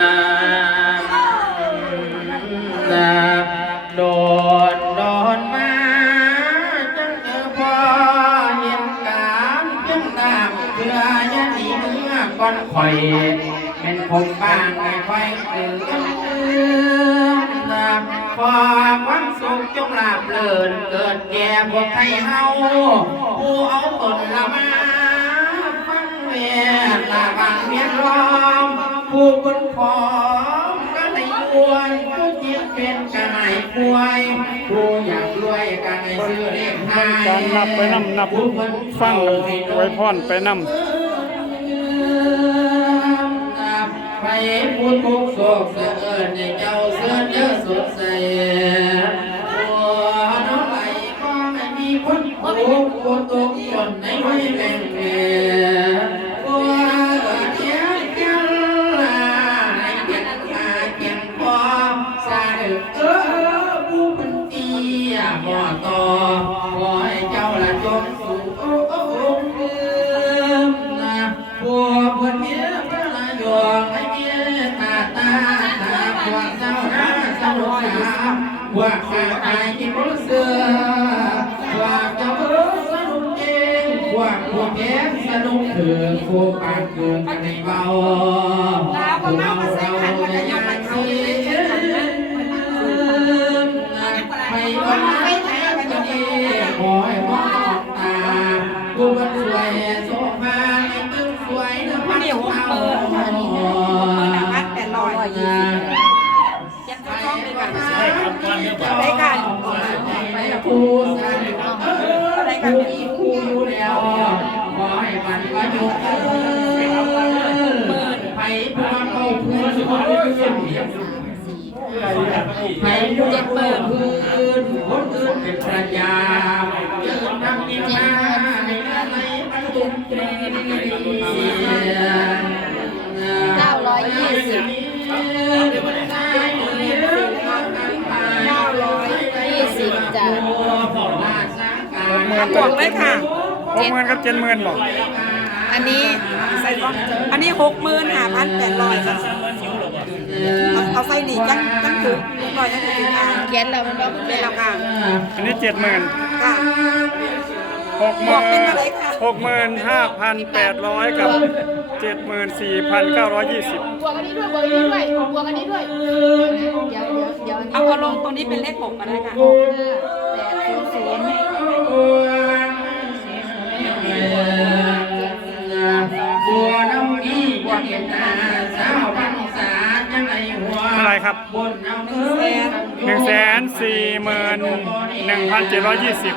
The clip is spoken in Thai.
โดดโดดมาจังเจอพอเห็นกามเพียงตามเพื่อยันหนีเมื่อก่อนคอยเป็นผมบ้างไม่ค่อยตื่นพอความสุขจงลาบเลินเกิดแก่พวกไทยเฮาผู้เอาตนละมาฟังเวียนลาบางเวียนล้อม ผู้คนพร้อมก็ในอวยผู้เจียเป็นกันไหนป่วยผู้อยากรวยกันในซื้อเลขไทยการนับไปนำนับฟังไว้พรไปนำไปพูดทุกโศกเสื่อเอิญในเจ้าเสื่อเยอะสุดใสตัวน้องไหลก็ไม่มีคนผูกผู้ตกจนในไว้แบ่งเบี ยบ่ต่อขอให้เจ้าละจงสู่โอ้โอ้โอ้นะบัวเพิ่นเมียพระละยองให้เมียตาตา ไม่ว่าไม่แท้ก็ดีขอให้มองตาผู้คนสวยโสภาให้ตึงสวยนะพันเท้าพัดแปดร้อยเจ็ดร้อยเลยค่ะได้ค่ะผู้สร้างได้ค่ะมีคู่อยู่แล้วขอให้มันประโยชน์ไปพวกเขาพื้น ไปพวกเขาพื้นคนอื่นเป็นประจาเดินทางนี้มาในอะไรประตูเก้าร้อยยี่สิบเก้าร้อยยี่สิบจ้ะบวกเลยค่ะหกหมื่นกับเจ็ดหมื่นบอก อันนี้ใส่กล้องอันนี้หกหมื่นห้าพันแปดร้อยค่ะเอาเอาใส่หนีจังจังถึงเรียบร้อยจังถึงงานเขียนแล้วมันบอกคุณเป็แม่นแล้วค่ะอันนี้เจ็ดหมื่นค่ะหกหบวมื่กเป็นนเท่าไหร่คะหกหมื่นห้าพันแปดร้อยกับเจ็ดหมื่นสี่พันเก้าร้อยยี่สิบบวกอันนี้ด้วยบวกอันนี้ด้วยบวกอันนี้ด้วยเดี๋ยวเดี๋ยวเดี๋ยวอันนี้เอาเอาลงตรงนี้เป็นเลขหกก็ได้ค่ะหกห้าแปดศูนย์ศูนย์ ครับหนึ่งแสนสี่หมื่นหนึ่งพันเจ็ดร้อยยี่สิบ